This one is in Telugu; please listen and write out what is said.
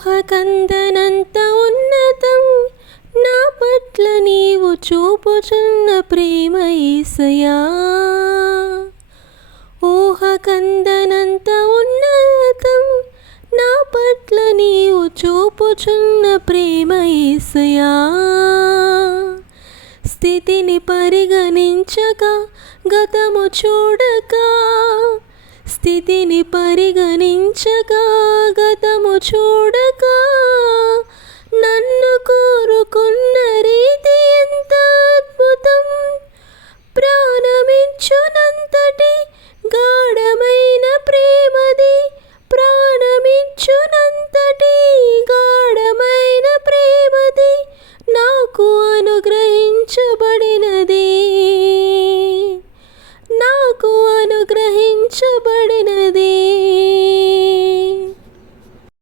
ఊహకందనంత ఉన్నతం నా పట్ల నీవు చూపుచున్న ప్రేమ యేసయ్యా. ఊహకందనంత ఉన్నతం నా పట్ల నీవు చూపుచున్న ప్రేమ యేసయ్యా. స్థితిని పరిగణించక గతము చూడక, స్థితిని పరిగణించక గతము చూడక